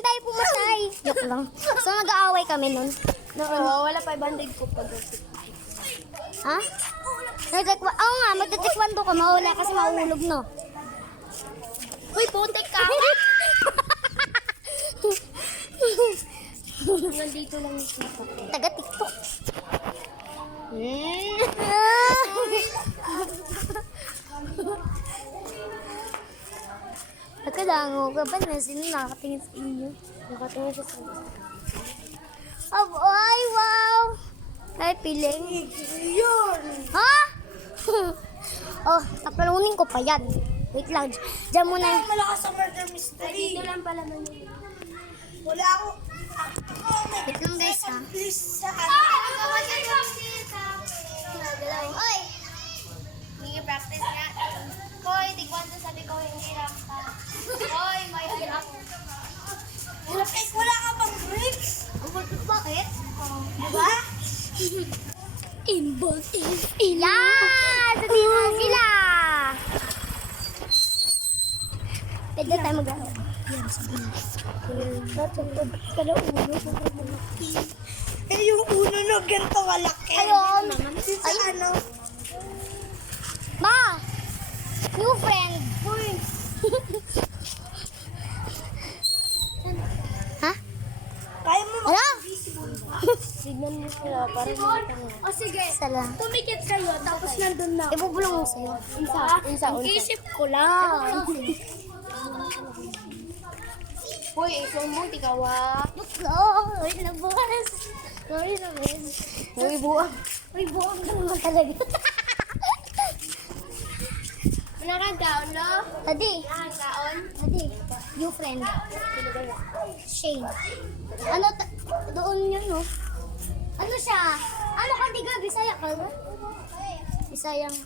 din tayo pumatay. Joke lang. So, nag-aaway kami nun. Oo, wala 500 ko pag Ha? Oo nga, magtatikwanto ka. Mawala kasi mahulog, no? Uy, puntik ka! Nandito lang yung sita. Taga-tiktok. Nakalango ka ba na? Sino nakatingin sa inyo? Nakatingin siya sa Ay, wow! Ay, piling. Yun! Ha? Oh, tapalunin ko pa yan. Wait lang. Diyan muna. Malakas sa murder mystery. Dito lang pala man yun. Wala ako. Wait lang guys ha. Please sa Oy! Hindi practice nga. Hoy, tikwan to sabi ko hindi rampa. Hoy, may hirap. Wala ka pang bricks? Bakit? Diba? Inbox is in. Yan! Sabihin na sila! Pwede tayo mag-ano. Yan, sabihin na. Eh, yung uno na ganito kalaki. Ayun! Sa ano? Ma! New friend! Uy, Ha? kaya mo Ano? Signan mo sila para O sige. Sala. tumikit kayo, tapos nandun na. Ibubulong mo sa'yo. Unsa. Isip ko lang. Hoy, sumbong tikawa. Uy, nabukas. Sorry naman. Hoy, buwang. Uy, buwang ka naman talaga. Manakagaon, no? Tadi. Manakagaon. Tadi. New friend. Shane. Ano, doon yun, no? Ano siya? Ano ka, di ka? Bisaya ka ba? Bisayang.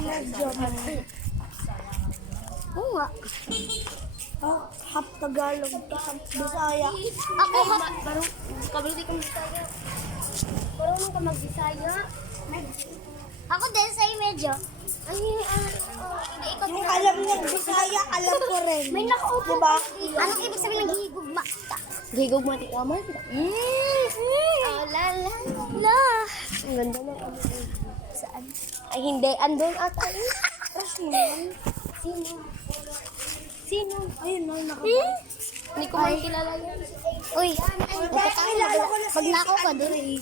Medyo. Oo nga. Half Tagalog, half Bisaya. Ako, Parang, kabaliti ka Bisaya. Marunong ka mag-Bisaya. ako din sa'yo medyo. Yung alam ng Bisaya, alam ko rin. May nakaupo. Diba? Anong ibig sabihin ng higugma? Gigog mo tikawa mo. Oh, la la la. Ang ganda ng Saan? Ay, hindi. Andun ata yun. Sino? Ayun na, nakabalik. Hindi ko man kilala yun. Uy, pag nako ka doon.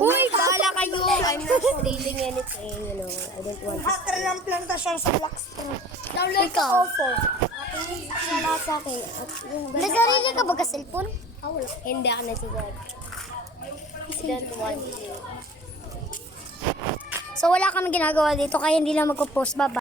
Uy, bahala kayo. I'm not stealing anything, you know. I don't want to. Hatter ng plantasyon sa Blackstone. Download Ikaw. ka Ofo. Wala sa akin. Nag-arili ka ba ka cellphone? Wala. Hindi ako nasigat. I don't want to. So wala kami ginagawa dito kaya hindi lang magpo-post. Bye-bye.